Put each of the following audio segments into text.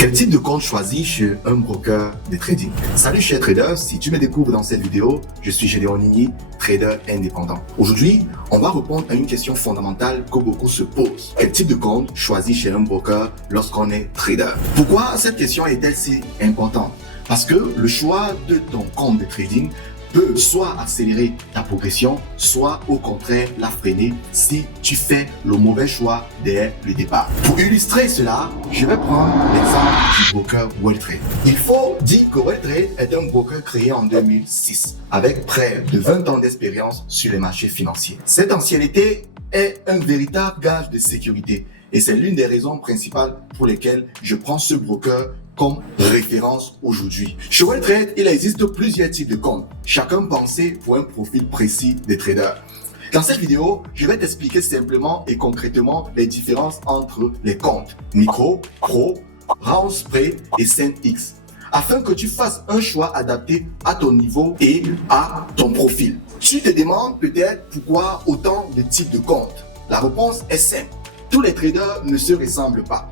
Quel type de compte choisir chez un broker de trading? Salut chers traders, si tu me découvres dans cette vidéo, je suis Gédéon Nini, trader indépendant. Aujourd'hui, on va répondre à une question fondamentale que beaucoup se posent. Quel type de compte choisir chez un broker lorsqu'on est trader? Pourquoi cette question est-elle si importante? Parce que le choix de ton compte de trading peut soit accélérer ta progression, soit au contraire la freiner si tu fais le mauvais choix dès le départ. Pour illustrer cela, je vais prendre l'exemple du broker WealthTrade. Il faut dire que WealthTrade est un broker créé en 2006 avec près de 20 ans d'expérience sur les marchés financiers. Cette ancienneté est un véritable gage de sécurité et c'est l'une des raisons principales pour lesquelles je prends ce broker comme référence aujourd'hui. Chez WealthTrade, il existe plusieurs types de comptes, chacun pensé pour un profil précis des traders. Dans cette vidéo, je vais t'expliquer simplement et concrètement les différences entre les comptes micro, pro, round spread et CENX, afin que tu fasses un choix adapté à ton niveau et à ton profil. Tu te demandes peut-être pourquoi autant de types de comptes. La réponse est simple. Tous les traders ne se ressemblent pas.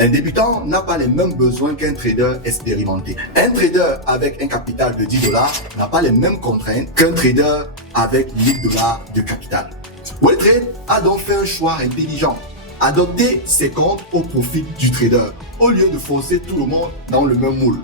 Un débutant n'a pas les mêmes besoins qu'un trader expérimenté. Un trader avec un capital de $10 n'a pas les mêmes contraintes qu'un trader avec $1000 de capital. WealthTrade a donc fait un choix intelligent. Adopter ses comptes au profit du trader au lieu de forcer tout le monde dans le même moule.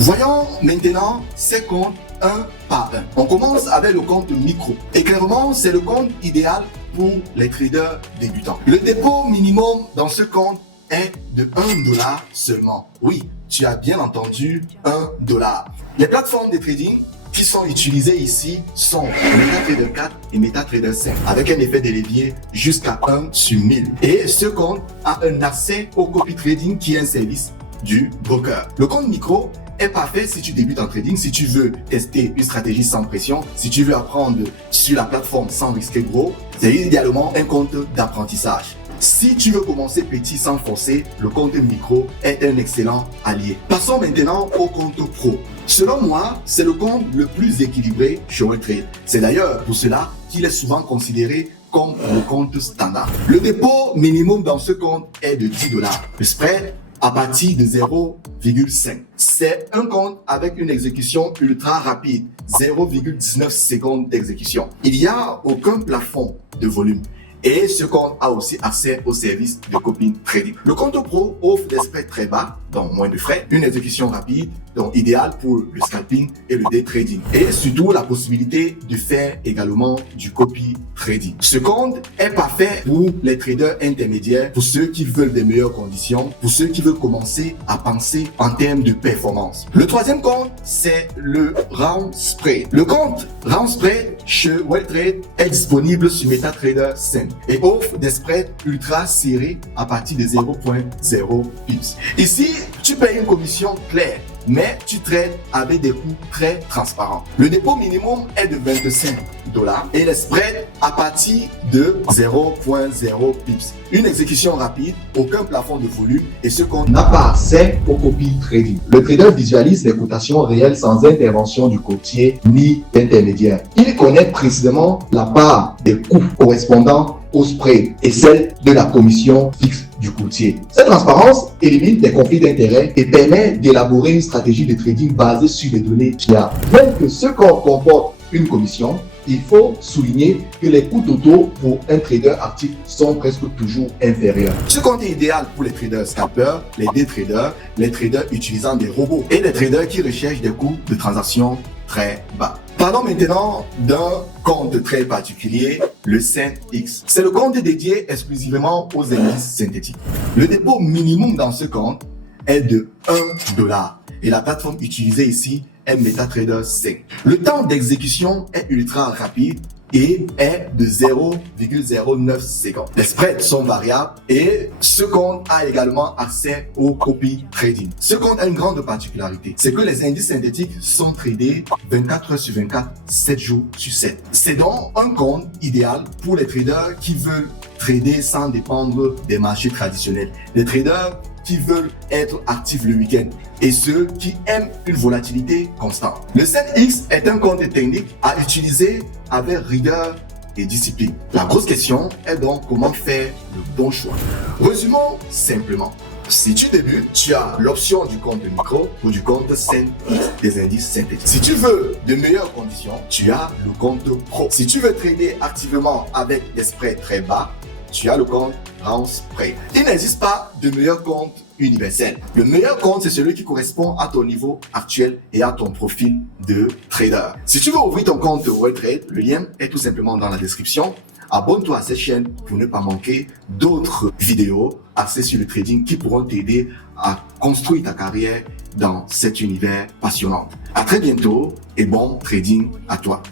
Voyons maintenant ces comptes un par un. On commence avec le compte micro. Et clairement, c'est le compte idéal pour les traders débutants. Le dépôt minimum dans ce compte est de $1 seulement. Oui, tu as bien entendu, $1. Les plateformes de trading qui sont utilisées ici sont MetaTrader 4 et MetaTrader 5 avec un effet de levier jusqu'à 1 sur 1000. Et ce compte a un accès au copy trading qui est un service du broker. Le compte micro est parfait si tu débutes en trading, si tu veux tester une stratégie sans pression, si tu veux apprendre sur la plateforme sans risquer gros. C'est idéalement un compte d'apprentissage. Si tu veux commencer petit sans forcer, le compte micro est un excellent allié. Passons maintenant au compte pro. Selon moi, c'est le compte le plus équilibré chez WealthTrade. C'est d'ailleurs pour cela qu'il est souvent considéré comme le compte standard. Le dépôt minimum dans ce compte est de $10. Le spread à partir de 0,5. C'est un compte avec une exécution ultra rapide, 0,19 secondes d'exécution. Il n'y a aucun plafond de volume. Et ce compte a aussi accès au service de copy trading. Le compte pro offre des spreads très bas, donc moins de frais, une exécution rapide, donc idéale pour le scalping et le day trading. Et surtout la possibilité de faire également du copy trading. Ce compte est parfait pour les traders intermédiaires, pour ceux qui veulent des meilleures conditions, pour ceux qui veulent commencer à penser en termes de performance. Le troisième compte, c'est le round spread. Le compte round spread chez WealthTrade est disponible sur MetaTrader 5 et offre des spreads ultra serrés à partir de 0,0 pips. Ici, tu payes une commission claire, mais tu trades avec des coûts très transparents. Le dépôt minimum est de $25 et les spreads à partir de 0,0 pips. Une exécution rapide, aucun plafond de volume et ce compte n'a pas accès au copy trading. Le trader visualise les cotations réelles sans intervention du courtier ni d'intermédiaire. Il connaît précisément la part des coûts correspondant au spread et celle de la commission fixe du courtier. Cette transparence élimine des conflits d'intérêts et permet d'élaborer une stratégie de trading basée sur des données fiables. Même que ce compte comporte une commission, il faut souligner que les coûts totaux pour un trader actif sont presque toujours inférieurs. Ce compte est idéal pour les traders scalpers, les day traders, les traders utilisant des robots et les traders qui recherchent des coûts de transaction très bas. Parlons maintenant d'un compte très particulier, le CENX. C'est le compte dédié exclusivement aux indices synthétiques. Le dépôt minimum dans ce compte est de $1 et la plateforme utilisée ici est MetaTrader 5. Le temps d'exécution est ultra rapide et est de 0,09 secondes. Les spreads sont variables et ce compte a également accès au copy trading. Ce compte a une grande particularité, c'est que les indices synthétiques sont tradés 24 heures sur 24, 7 jours sur 7. C'est donc un compte idéal pour les traders qui veulent trader sans dépendre des marchés traditionnels. Les traders qui veulent être actifs le week-end et ceux qui aiment une volatilité constante. Le CENX est un compte technique à utiliser avec rigueur et discipline. La grosse question est donc comment faire le bon choix. Résumons simplement. Si tu débutes, tu as l'option du compte micro ou du compte des indices synthétiques. Si tu veux de meilleures conditions, tu as le compte pro. Si tu veux trader activement avec des spreads très bas, tu as le compte Rounds Spray. Il n'existe pas de meilleur compte universel. Le meilleur compte, c'est celui qui correspond à ton niveau actuel et à ton profil de trader. Si tu veux ouvrir ton compte de WorldTrade, le lien est tout simplement dans la description. Abonne-toi à cette chaîne pour ne pas manquer d'autres vidéos axées sur le trading qui pourront t'aider à construire ta carrière dans cet univers passionnant. À très bientôt et bon trading à toi.